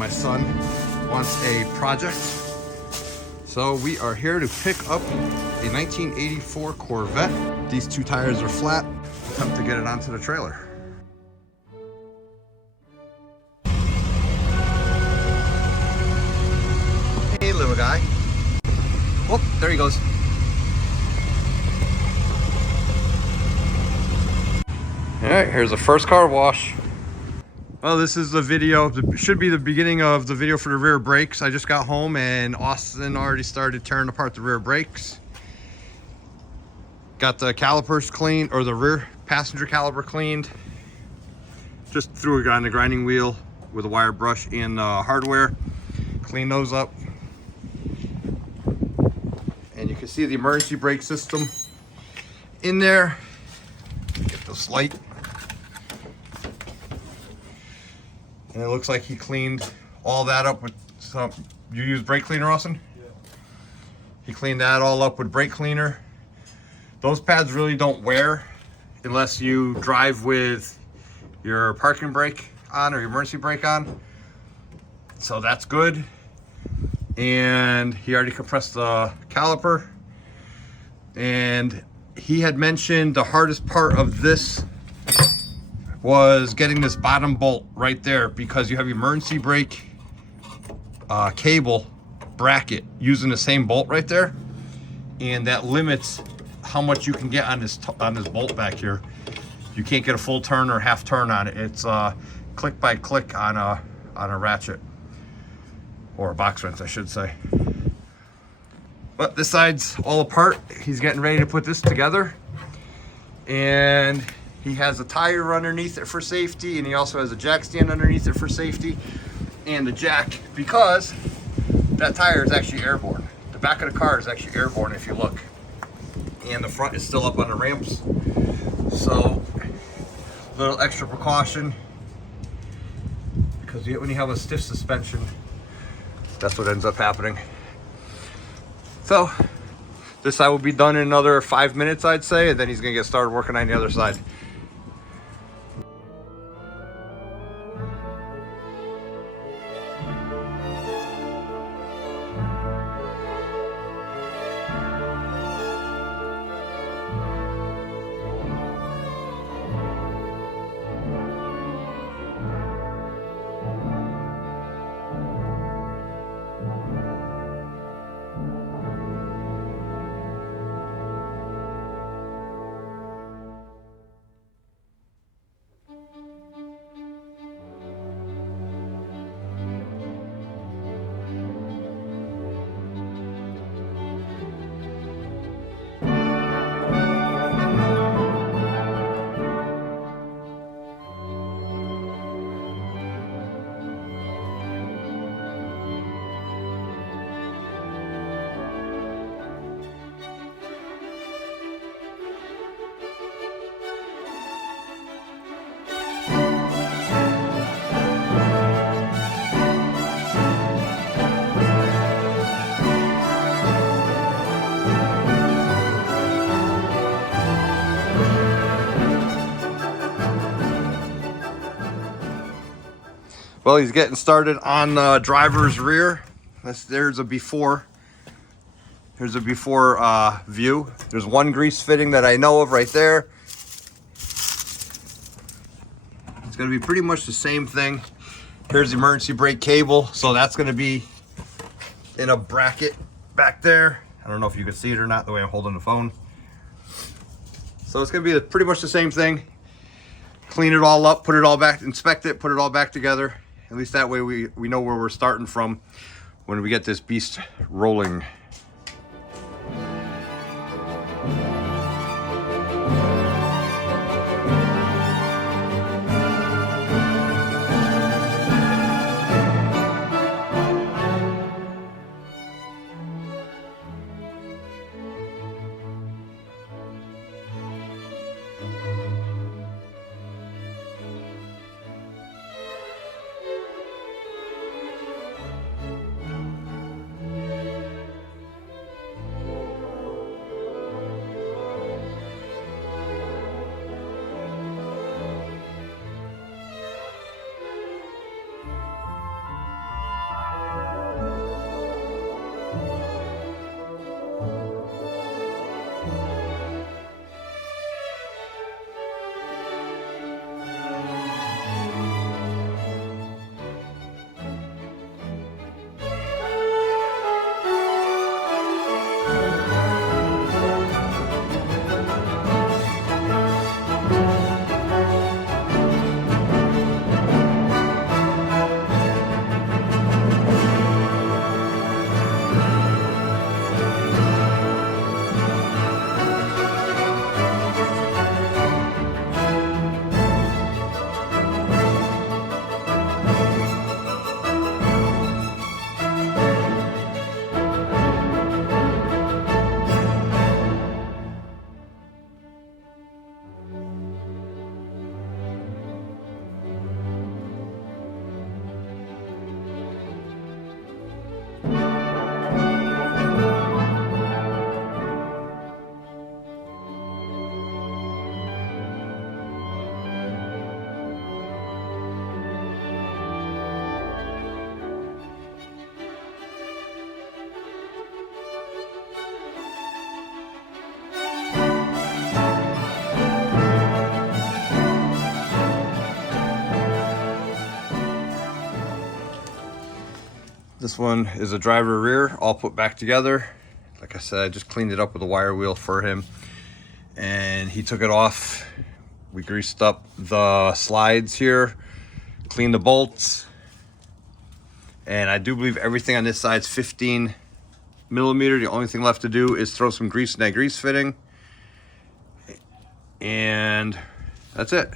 My son wants a project. So we are here to pick up a 1984 Corvette. These two tires are flat. Attempt to get it onto the trailer. Hey, little guy. Oh, there he goes. All right, here's the first car wash. Well, this is the video. It should be the beginning of the video for the rear brakes. I just got home and Austin already started tearing apart the rear brakes. Got the calipers cleaned, or the rear passenger caliper cleaned. Just threw it on the grinding wheel with a wire brush and hardware. Clean those up. And you can see the emergency brake system in there. Get this light. And it looks like he cleaned all that up with some, you use brake cleaner, Austin? Yeah. He cleaned that all up with brake cleaner. Those pads really don't wear unless you drive with your parking brake on or your emergency brake on. So that's good. And he already compressed the caliper. And he had mentioned the hardest part of this was getting this bottom bolt right there, because you have your emergency brake cable bracket using the same bolt right there, and that limits how much you can get on this bolt back here. You can't get a full turn or half turn on it. It's click by click on a ratchet, or a box wrench I should say. But this side's all apart. He's getting ready to put this together, and he has a tire underneath it for safety, and he also has a jack stand underneath it for safety, and the jack, because that tire is actually airborne. The back of the car is actually airborne if you look, and the front is still up on the ramps. So a little extra precaution, because when you have a stiff suspension, that's what ends up happening. So this side will be done in another 5 minutes, I'd say, and then he's gonna get started working on the other side. Well, he's getting started on the driver's rear. There's a before. Here's a before view. There's one grease fitting that I know of right there. It's going to be pretty much the same thing. Here's the emergency brake cable. So that's going to be in a bracket back there. I don't know if you can see it or not the way I'm holding the phone. So it's going to be pretty much the same thing. Clean it all up, put it all back, inspect it, put it all back together. At least that way we know where we're starting from when we get this beast rolling. This one is a driver rear, all put back together. Like I said, I just cleaned it up with a wire wheel for him, and he took it off. We greased up the slides here, cleaned the bolts, and I do believe everything on this side is 15 millimeter. The only thing left to do is throw some grease in that grease fitting, and that's it.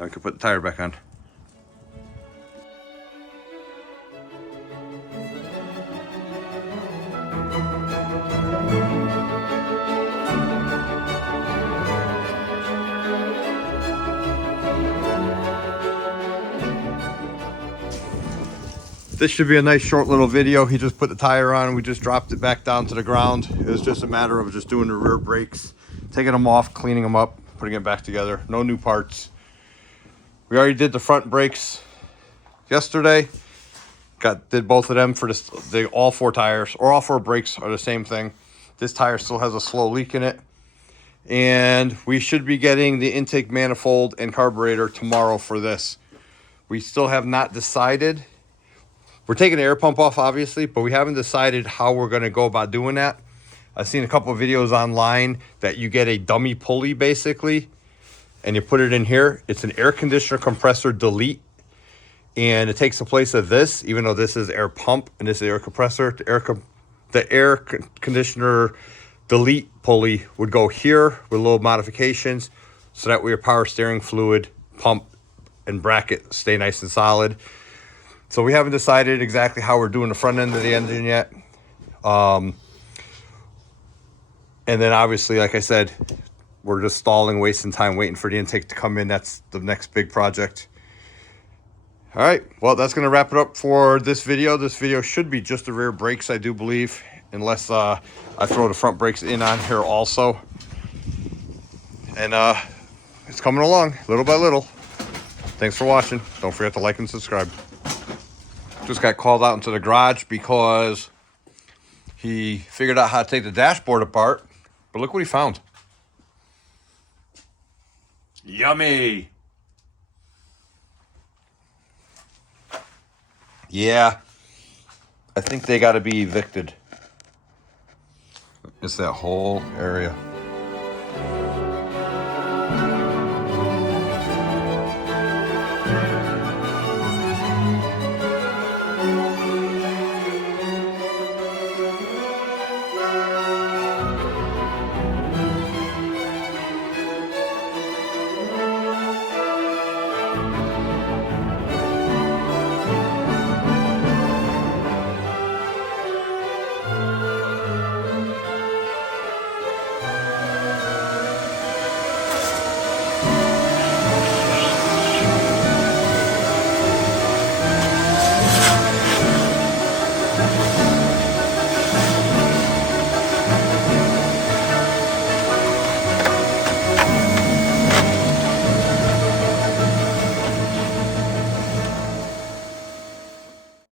I can put the tire back on. This should be a nice short little video. He just put the tire on and we just dropped it back down to the ground. It was just a matter of just doing the rear brakes, taking them off, cleaning them up, putting it back together. No new parts. We already did the front brakes yesterday. Did both of them for all four tires, or all four brakes are the same thing. This tire still has a slow leak in it. And we should be getting the intake manifold and carburetor tomorrow for this. We still have not decided. We're taking the air pump off, obviously, but we haven't decided how we're going to go about doing that. I've seen a couple of videos online that you get a dummy pulley, basically, and you put it in here. It's an air conditioner compressor delete, and it takes the place of this, even though this is air pump and this is air compressor. The air conditioner delete pulley would go here with little modifications, so that way your power steering fluid, pump, and bracket stay nice and solid. So we haven't decided exactly how we're doing the front end of the engine yet. And then obviously, like I said, we're just stalling, wasting time, waiting for the intake to come in. That's the next big project. All right, well, that's going to wrap it up for this video. This video should be just the rear brakes, I do believe, unless I throw the front brakes in on here also. And it's coming along little by little. Thanks for watching. Don't forget to like and subscribe. Just got called out into the garage because he figured out how to take the dashboard apart. But look what he found. Yummy. Yeah. I think they got to be evicted. It's that whole area.